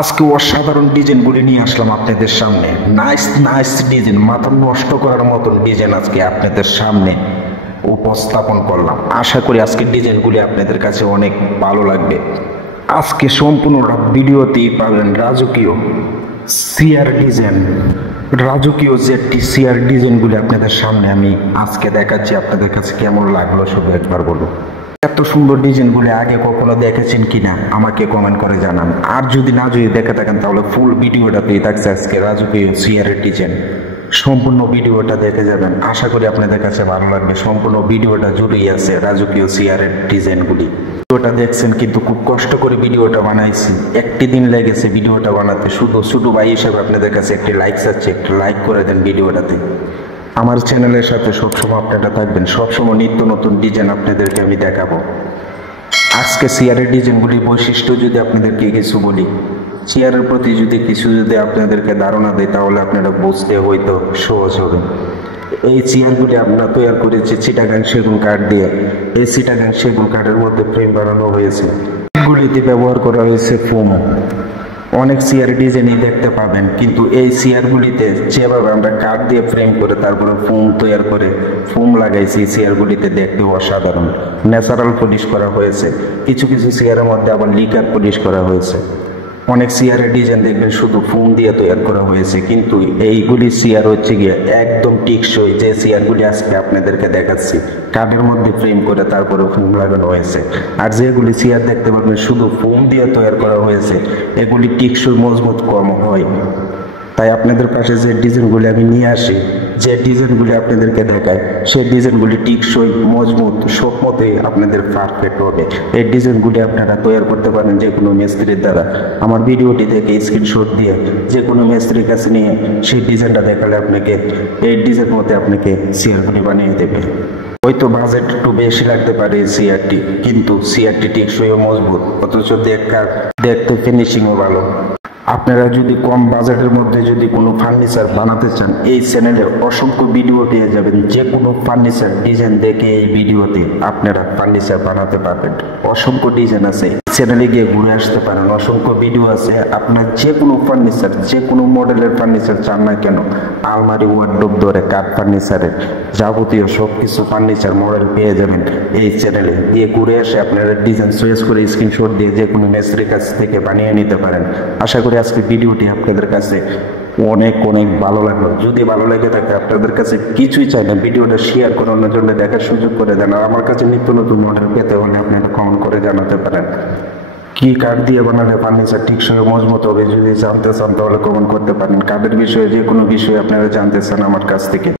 আজকে অসাধারণ ডিজাইনগুলি নিয়ে আসলাম আপনাদের সামনে। নাইস নাইস ডিজাইন, মাথা নষ্ট করার মতন ডিজাইন আজকে আপনাদের সামনে উপস্থাপন করলাম। আশা করি আজকের ডিজাইনগুলি আপনাদের কাছে অনেক ভালো লাগবে। আজকে সম্পূর্ণ ভিডিওতেই পাবেন রাজকীয় সিআর ডিজাইন, রাজকীয় জেডটি সিআর ডিজাইনগুলি আপনাদের সামনে আমি আজকে দেখাচ্ছি। আপনাদের কাছে কেমন লাগলো শুধু একবার বলুন। এত সুন্দর ডিজাইনগুলি আগে কখনো দেখেছেন কিনা আমাকে কমেন্ট করে জানান। আর যদি দেখে থাকেন তাহলে ফুল ভিডিওটাতেই থাকছে আজকে রাজকীয় সিআর ডিজাইন। সম্পূর্ণ ভিডিওটা দেখে যাবেন, আশা করি আপনাদের কাছে ভালো লাগবে। সম্পূর্ণ ভিডিওটা জুড়েই আছে রাজকীয় সিআর ডিজাইনগুলি। ভিডিওটা দেখছেন কিন্তু খুব কষ্ট করে ভিডিওটা বানাইছি, একটি দিন লেগেছে ভিডিওটা বানাতে। শুধু ছোটো ভাই হিসেবে আপনাদের কাছে একটি লাইক চাচ্ছি, একটি লাইক করে দেন ভিডিওটাতে। আমার চ্যানেলের সাথে সবসময় আপনারা থাকবেন, সবসময় নিত্য নতুন ডিজাইন আপনাদেরকে আমি দেখাবো। আজকে সিআরের ডিজাইনগুলির বৈশিষ্ট্য যদি আপনাদেরকে কিছু বলি, চেয়ারের প্রতি যদি আপনাদেরকে ধারণা দেয় তাহলে আপনারা বুঝতে হয়তো সহজ হবে। এই চেয়ারগুলি আমরা তৈরি করেছি চিটাগাং সেগুন কাঠ দিয়ে। এই চিটাগাং সেগুন কাঠের মধ্যে ফ্রেম বানানো হয়েছে, এগুলিতে ব্যবহার করা হয়েছে ফোম। অনেক চেয়ার ডিজাইনই দেখতে পাবেন, কিন্তু এই চেয়ারগুলিতে যেভাবে আমরা কাঠ দিয়ে ফ্রেম করে তারপরে ফোম তৈরি করে ফোম লাগাইছি, এই চেয়ারগুলিতে দেখতে অসাধারণ। ন্যাচারাল পলিশ করা হয়েছে, কিছু কিছু চেয়ারের মধ্যে আবার লিকার পলিশ করা হয়েছে। অনেক চেয়ারের ডিজাইন দেখবেন শুধু ফোম দিয়ে তৈরি করা হয়েছে, কিন্তু এইগুলি চেয়ার হচ্ছে গিয়ে একদম টিকসই। যে চেয়ারগুলি আজকে আপনাদেরকে দেখাচ্ছি কাঠের মধ্যে ফ্রেম করে তারপরে ফোম লাগানো হয়েছে। আর যেগুলি চেয়ার দেখতে পাবেন শুধু ফোম দিয়ে তৈরি করা হয়েছে, এগুলি টিকসই মজবুত কম হয়। তাই আপনাদের পাশে যে ডিজাইনগুলি আমি নিয়ে আসি, যে ডিজাইনগুলি আপনাদেরকে দেখায়, সেই ডিজাইনগুলি টিকসই মজবুত সব মতোই আপনাদের পারফেক্ট হবে। এই ডিজাইনগুলি আপনারা তৈরি করতে পারেন যে কোনো মিস্ত্রির দ্বারা। আমার ভিডিওটি দেখে স্ক্রিনশট দিয়ে যে কোনো মিস্ত্রির কাছে নিয়ে সেই ডিজাইনটা দেখালে আপনাকে এই ডিজাইন মধ্যে আপনাকে চেয়ারগুলি বানিয়ে দেবে। হয়তো বাজেট একটু বেশি লাগতে পারে চেয়ারটি, কিন্তু চেয়ারটি টিকসই ও মজবুত, অথচ দেখতে ফিনিশিংও ভালো। আপনারা যদি কম বাজেটের মধ্যে যদি কোনো ফার্নিচার বানাতে চান, এই চ্যানেলে অসংখ্য ভিডিও পেয়ে যাবেন। যে কোনো ফার্নিচার ডিজাইন দেখে এই ভিডিওতে আপনারা ফার্নিচার বানাতে পারবেন। অসংখ্য ডিজাইন আছে, চ্যানেলে গিয়ে ঘুরে আসতে পারেন, অসংখ্য ভিডিও আছে। আপনার যে কোনো ফার্নিচার, যে কোনো মডেলের ফার্নিচার চান না কেন, আলমারি ওয়ার্ডরোব ধরে কাঠ ফার্নিচারের যাবতীয় সব কিছু ফার্নিচার মডেল পেয়ে যাবেন এই চ্যানেলে। গিয়ে ঘুরে এসে আপনারা ডিজাইন চয়েস করে স্ক্রিনশট দিয়ে যে কোনো মিস্ত্রির কাছ থেকে বানিয়ে নিতে পারেন। আশা করি আজকে ভিডিওটি আপনাদের কাছে অনেক অনেক ভালো লাগলো। যদি ভালো লেগে থাকে আপনাদের কাছে কিছুই চাই না, ভিডিওটা শেয়ার করানোর জন্য দেখার সুযোগ করে দেন। আর আমার কাছে নিত্য নতুন মডেল পেতে হলে আপনারা কমেন্ট করে জানাতে পারেন। কি কাঠ দিয়ে বানালে ফার্নিচার টিকসই মজবুত হবে যদি জানতে চান তাহলে কমেন্ট করতে পারেন। কাঠের বিষয়ে যে কোনো বিষয়ে আপনারা জানতে চান আমার কাছ থেকে।